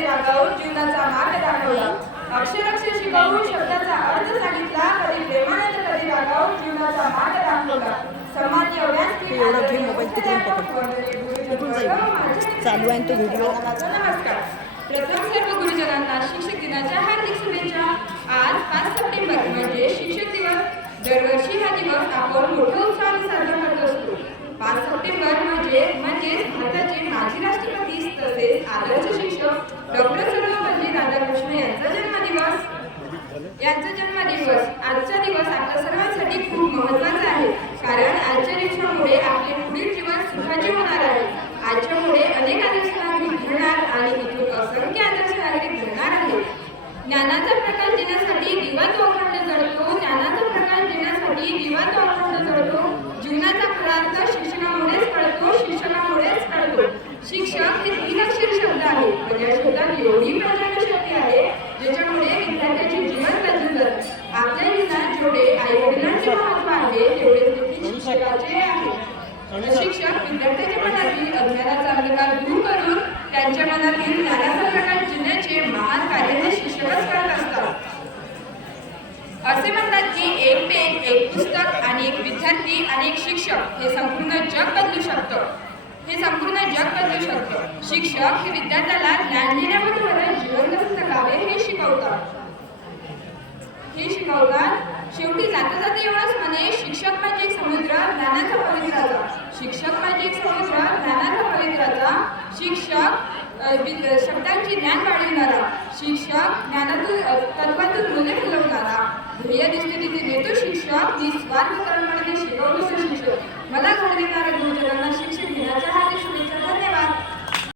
कधी रागावून जीवनाचा मार्ग दाखवला. अक्षरशः शिकवून शब्दाचा अर्थ सांगितला. कधी प्रेमाने तर कधी रागावून जीवनाचा मार्ग दाखवला. सन्माननीय एवढा घे मोबाईल तिकडून पकड चालू आहे तो व्हिडिओ. नमस्कार. प्रथम सर्व गुरुजनांना शिक्षक दिनाच्या हार्दिक शुभेच्छा. आज 5 सप्टेंबर म्हणजे शिक्षक दिवस. दरवर्षी हा दिवस आपण मोठ्या उत्साहाने साजरा करत असतो. 5 सप्टेंबर म्हणजेच भारताचे माजी राष्ट्रपती तसेच आदर्श शिक्षक डॉक्टर सर्वपल्ली राधाकृष्ण यांचा जन्मदिवस. आजचा दिवस आपल्या सर्वांसाठी खूप महत्त्वाचा आहे. कारण आजच्या दिवसामुळे आपले पुढील जीवन सुखाचे होणार आहे. आजच्यामुळे अनेक आदर्श नागरिक घडणार आणि इथून असंख्य आदर्श नागरिक घडणार आहेत. ज्ञानाचा प्रकाश देण्यासाठी दिवा तो अखंड जळतो. ज्ञानाचा प्रकाश देण्यासाठी दिवा तो अखंड जळतो. जीवनाचा खरा अर्थ शिक्षणामुळेच कळतो. शिक्षणामुळेच कळतो. शिक्षक हे 3 अक्षर शब्द आहे. पण या शब्दात एवढी प्रचंड शक्ती आहे ज्याच्यामुळे विद्यार्थ्याचे जीवन बदलून जाते. आपल्या जीवनात जेवढे आई-वडिलांचे महत्त्व आहे तेवढे देखील शिक्षकाचे आहे. शिक्षक विद्यार्थ्याच्या मनातील अज्ञानाचा अंधकार दूर करून त्यांच्या मनातील ज्ञानाचा प्रकाश जिण्याचे महान कार्य हे शिक्षकच करत असतात. असे म्हणतात की एक पेन, एक पुस्तक आणि एक विद्यार्थी आणि एक शिक्षक हे संपूर्ण जग बदलू शकतं. शिक्षक हे विद्यार्थ्याला ज्ञान देण्याबरोबर जीवन कसं जगावे हे शिकवतात. शेवटी जाता जाता एवढंच म्हणे, शिक्षक म्हणजे एक समुद्र ज्ञानाचा पवित्राचा. शिक्षक शब्दांची ज्ञान वाढविणारा. शिक्षक ज्ञानातून तत्वातून मूल्य फुलवणारा. ध्येय दिसते तिथे देतो शिक्षक. निस्वार्थ कर्मणे शिकवतो शिक्षक. मला घडविणाऱ्या गुरुजनांना शिक्षक दिनाच्या हार्दिक